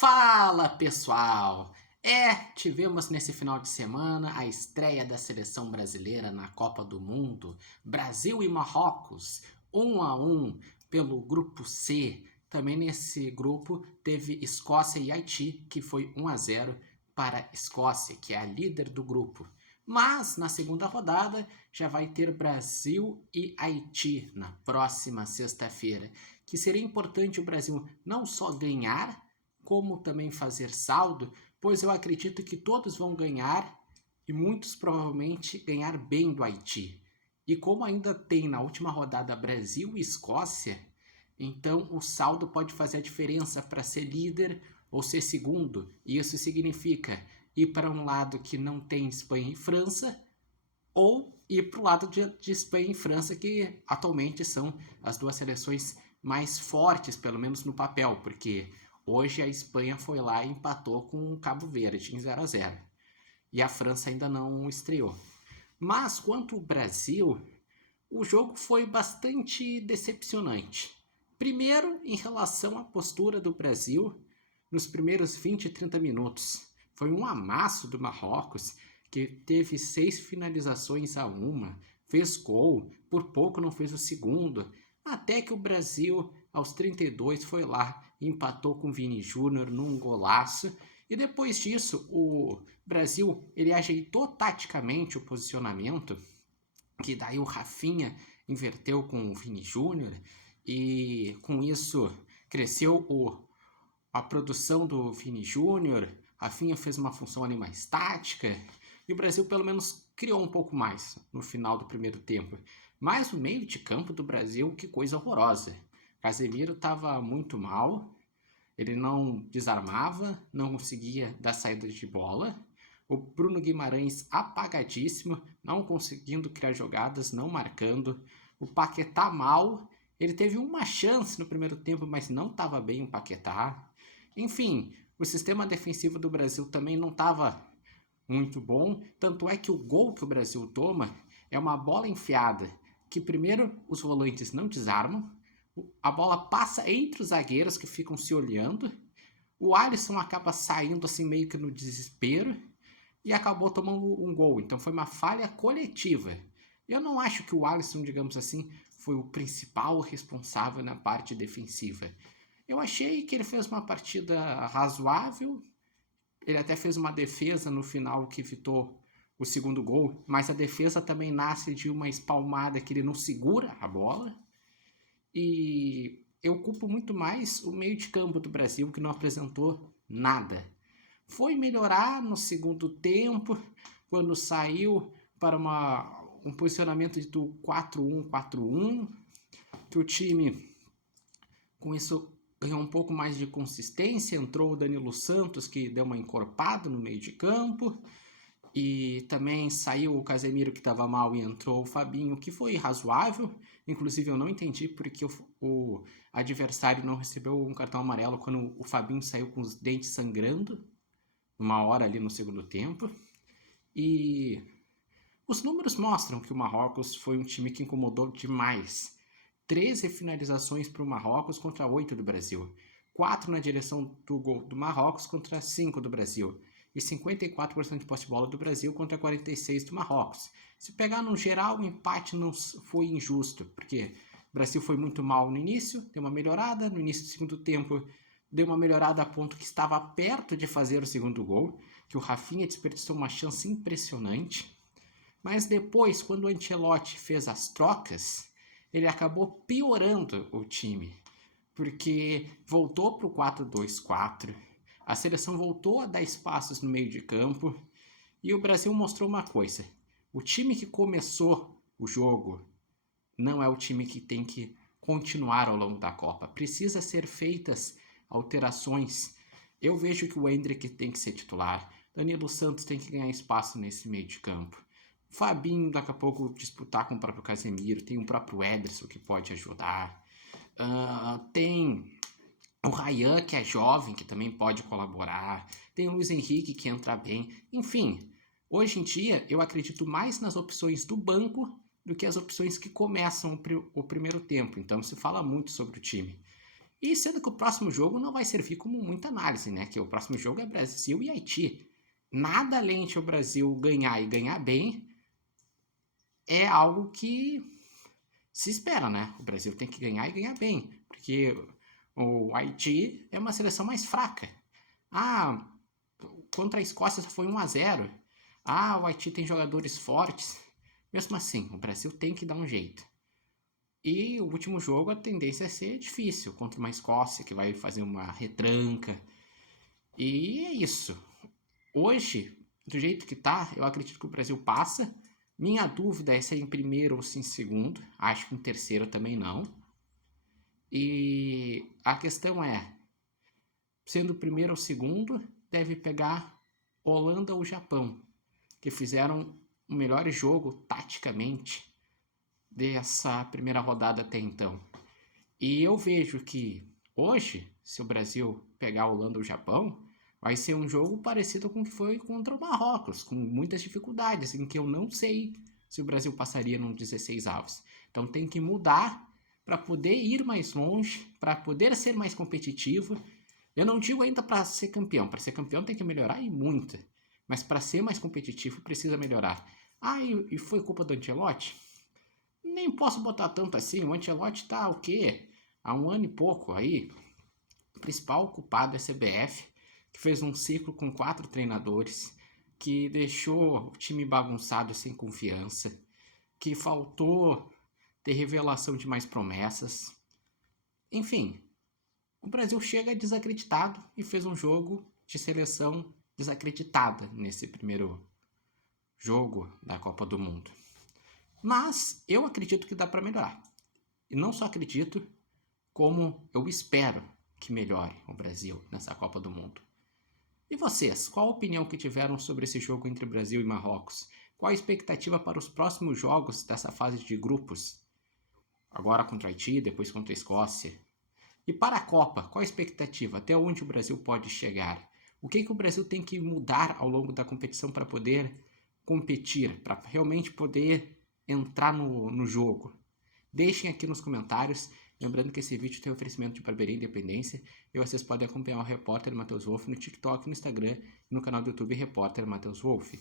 Fala pessoal! Tivemos nesse final de semana a estreia da seleção brasileira na Copa do Mundo, Brasil e Marrocos, 1-1 pelo grupo C. Também nesse grupo teve Escócia e Haiti, que foi 1-0 para a Escócia, que é a líder do grupo. Mas na segunda rodada já vai ter Brasil e Haiti na próxima sexta-feira, que seria importante o Brasil não só ganhar, como também fazer saldo, pois eu acredito que todos vão ganhar e muitos provavelmente ganhar bem do Haiti. E como ainda tem na última rodada Brasil e Escócia, então o saldo pode fazer a diferença para ser líder ou ser segundo. E isso significa ir para um lado que não tem Espanha e França, ou ir para o lado de Espanha e França, que atualmente são as duas seleções mais fortes, pelo menos no papel, porque hoje a Espanha foi lá e empatou com o Cabo Verde em 0-0. E a França ainda não estreou. Mas quanto ao Brasil, o jogo foi bastante decepcionante. Primeiro, em relação à postura do Brasil nos primeiros 20 30 minutos. Foi um amasso do Marrocos, que teve 6 finalizações a uma, fez gol, por pouco não fez o segundo, até que o Brasil, aos 32, foi lá e empatou com o Vini Júnior num golaço. E depois disso, o Brasil ele ajeitou taticamente o posicionamento, que daí o Rafinha inverteu com o Vini Júnior, e com isso cresceu a produção do Vini Júnior. Rafinha fez uma função ali mais tática, e o Brasil pelo menos criou um pouco mais no final do primeiro tempo. Mas o meio de campo do Brasil, que coisa horrorosa. Casemiro estava muito mal, ele não desarmava, não conseguia dar saída de bola. O Bruno Guimarães apagadíssimo, não conseguindo criar jogadas, não marcando. O Paquetá mal, ele teve uma chance no primeiro tempo, mas não estava bem o Paquetá. Enfim, o sistema defensivo do Brasil também não estava muito bom, tanto é que o gol que o Brasil toma é uma bola enfiada, que primeiro os volantes não desarmam, a bola passa entre os zagueiros que ficam se olhando, o Alisson acaba saindo assim meio que no desespero e acabou tomando um gol, então foi uma falha coletiva. Eu não acho que o Alisson, digamos assim, foi o principal responsável na parte defensiva. Eu achei que ele fez uma partida razoável, ele até fez uma defesa no final que evitou o segundo gol, mas a defesa também nasce de uma espalmada que ele não segura a bola. E eu culpo muito mais o meio de campo do Brasil, que não apresentou nada. Foi melhorar no segundo tempo, quando saiu para um posicionamento do 4-1-4-1, que o time com isso ganhou um pouco mais de consistência. Entrou o Danilo Santos, que deu uma encorpada no meio de campo, e também saiu o Casemiro, que estava mal, e entrou o Fabinho, que foi razoável. Inclusive eu não entendi porque o adversário não recebeu um cartão amarelo quando o Fabinho saiu com os dentes sangrando, uma hora ali no segundo tempo. E os números mostram que o Marrocos foi um time que incomodou demais. 13 finalizações para o Marrocos contra 8 do Brasil. 4 na direção do gol do Marrocos contra 5 do Brasil. E 54% de posse de bola do Brasil contra 46% do Marrocos. Se pegar no geral, o empate não foi injusto, porque o Brasil foi muito mal no início, deu uma melhorada. No início do segundo tempo, deu uma melhorada a ponto que estava perto de fazer o segundo gol, que o Rafinha desperdiçou uma chance impressionante. Mas depois, quando o Ancelotti fez as trocas, ele acabou piorando o time, porque voltou para o 4-2-4, a seleção voltou a dar espaços no meio de campo, e o Brasil mostrou uma coisa: o time que começou o jogo não é o time que tem que continuar ao longo da Copa. Precisa ser feitas alterações. Eu vejo que o Endrick tem que ser titular, Danilo Santos tem que ganhar espaço nesse meio de campo, Fabinho daqui a pouco disputar com o próprio Casemiro, tem o próprio Ederson que pode ajudar, tem o Ryan, que é jovem, que também pode colaborar, tem o Luiz Henrique, que entra bem. Enfim, hoje em dia eu acredito mais nas opções do banco do que as opções que começam o primeiro tempo, então se fala muito sobre o time. E sendo que o próximo jogo não vai servir como muita análise, né? Que o próximo jogo é Brasil e Haiti. Nada além de o Brasil ganhar e ganhar bem é algo que se espera, né? O Brasil tem que ganhar e ganhar bem, porque o Haiti é uma seleção mais fraca. Ah, contra a Escócia só foi 1-0. Ah, o Haiti tem jogadores fortes. Mesmo assim, o Brasil tem que dar um jeito. E o último jogo a tendência é ser difícil contra uma Escócia que vai fazer uma retranca. E é isso. Hoje, do jeito que tá, eu acredito que o Brasil passa. Minha dúvida é se é em primeiro ou se em segundo. Acho que em terceiro também não. E a questão é, sendo o primeiro ou segundo, deve pegar Holanda ou Japão, que fizeram o melhor jogo taticamente dessa primeira rodada até então. E eu vejo que hoje, se o Brasil pegar a Holanda ou o Japão, vai ser um jogo parecido com o que foi contra o Marrocos, com muitas dificuldades, em que eu não sei se o Brasil passaria num 16 avos. Então tem que mudar para poder ir mais longe, para poder ser mais competitivo. Eu não digo ainda para ser campeão tem que melhorar e muito, mas para ser mais competitivo precisa melhorar. Ah, e foi culpa do Ancelotti? Nem posso botar tanto assim, o Ancelotti tá o quê? Há um ano e pouco aí, o principal culpado é a CBF, que fez um ciclo com 4 treinadores, que deixou o time bagunçado sem confiança, que faltou ter revelação de mais promessas. Enfim, o Brasil chega desacreditado e fez um jogo de seleção desacreditada nesse primeiro jogo da Copa do Mundo. Mas eu acredito que dá para melhorar. E não só acredito, como eu espero que melhore o Brasil nessa Copa do Mundo. E vocês, qual a opinião que tiveram sobre esse jogo entre Brasil e Marrocos? Qual a expectativa para os próximos jogos dessa fase de grupos? Agora contra Haiti, depois contra a Escócia. E para a Copa, qual a expectativa? Até onde o Brasil pode chegar? O que o Brasil tem que mudar ao longo da competição para poder competir, para realmente poder entrar no jogo? Deixem aqui nos comentários. Lembrando que esse vídeo tem oferecimento de Barbearia Independência e vocês podem acompanhar o Repórter Matheus Wolff no TikTok, no Instagram e no canal do YouTube Repórter Matheus Wolff.